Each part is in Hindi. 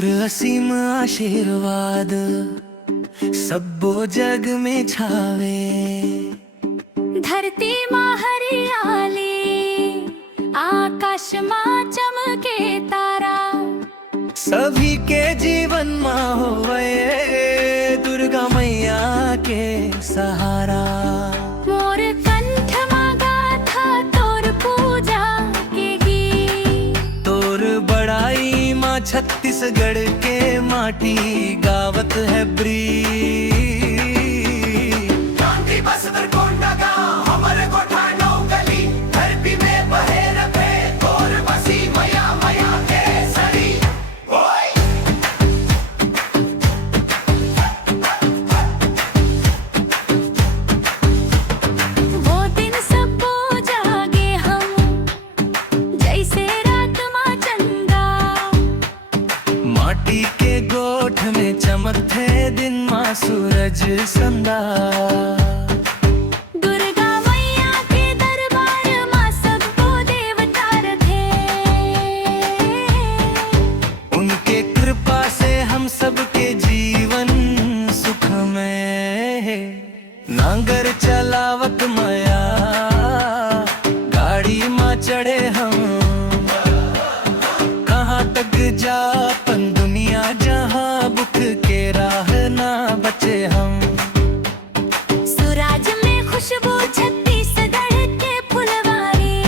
तोर असीम आशीर्वाद सब्बो जग में छावे। धरती माँ हरियाली, आकाश माँ चमके तारा, सभी के जीवन माँ होवे दुर्गा मैया के सहारा। मोर कंठ माँ गाथा तोर पूजा के गीत, तोर बड़ाई माँ छत्तीसगढ़ के माटी गावत है ब्रीत। वो दिन सबो जागे हम जैसे रात माँ चंदा, माटी के गोठ में चमकते दिन माँ सूरज संदा। दुर्गा मैया के दरबार माँ सबको देवता रखे, उनके कृपा से हम सबके जीवन सुख में है। नांगर चलावत माया गाड़ी माँ चढ़े हम, कहाँ तक जापन दुनिया जहाँ बुक के राह ना बचे हम। सुराज में खुशबू छत्तीसगढ़ के फुलवारी,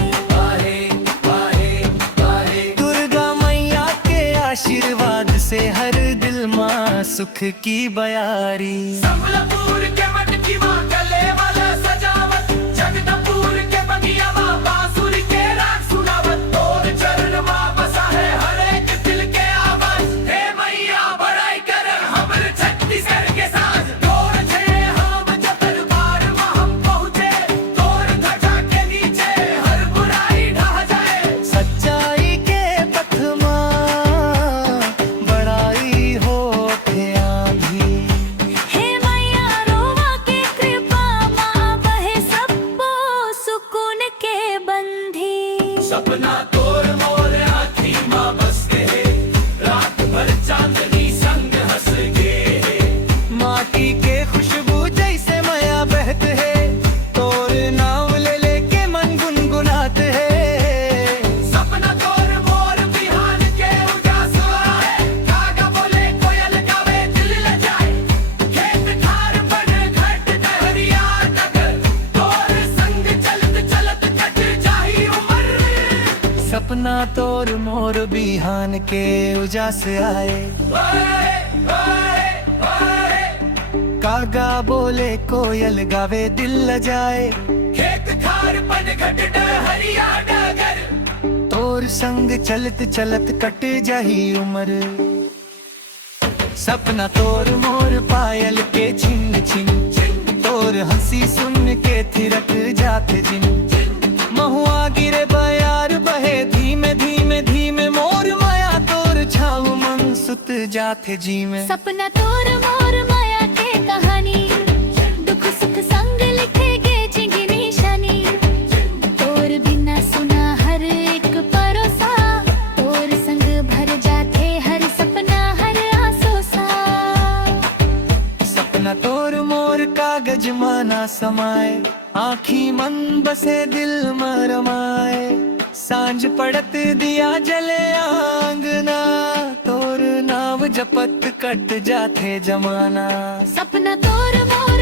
दुर्गा मैया के आशीर्वाद से हर दिल माँ सुख की बयारी। संबलपुर के मटकी माँ गले वाला सजावत, जगदलपुर के बगिया माँ बांसुरी के राग सुनावत, तोर चरण माँ बसा है हर एक दिल के आवाज। हे मैया बड़ाई कर हमर छत्तीसगढ़ के साथ, तोर छे हम जब दरबार में हम पहुँचे, तोर ध्वजा के नीचे हर बुराई ढह जाए। सच्चाई के पथ माँ बड़ाई हो आंधी। हे मैया रोवा के कृपा माँ बहे सबको सुकून के बंधी। सपना तोर मोर आँखी माँ बस गए, रात भर चांदनी संग हंस गए। माटी के खुशबू जैसे माया बहत है, तोर नाम ले लेके मन गुनगुनात है। सपना तोर मोर बिहान के उजास आए, कागा बोले कोयल गावे दिल लजाए। खेत खार बन घट डहरिया नगर, तोर संग चलत चलत कट जाही उमर। सपना तोर मोर बिहान के उजास आए, ओए, ओए, ओए। कागा बोले कोयल गावे दिल लजाए। खेत खार बन घट डहरिया नगर, तोर संग चलत चलत कट जाही उम्र। सपना तोर मोर पायल के छिन छिन, तोर हंसी सुन के थिरक जाते जिन। महुआ गिरे बयार बहे धीमे धीमे धीमे, मोर माया तोर छाव मन सुत जाते जी में। सपना तोर मोर माया के कहानी, दुख सुख संग लिखेगे जिंदगी निशानी। तोर बिना सुना हर एक परोसा, तोर संग भर जाते हर सपना हर आसो सा। सपना तोर मोर कागज माना समाए, आँखी मन बसे दिल मरमाए। सांझ पड़त दिया जले आंगना, तोर नाम जपत कट जाते जमाना। सपना तोर मोर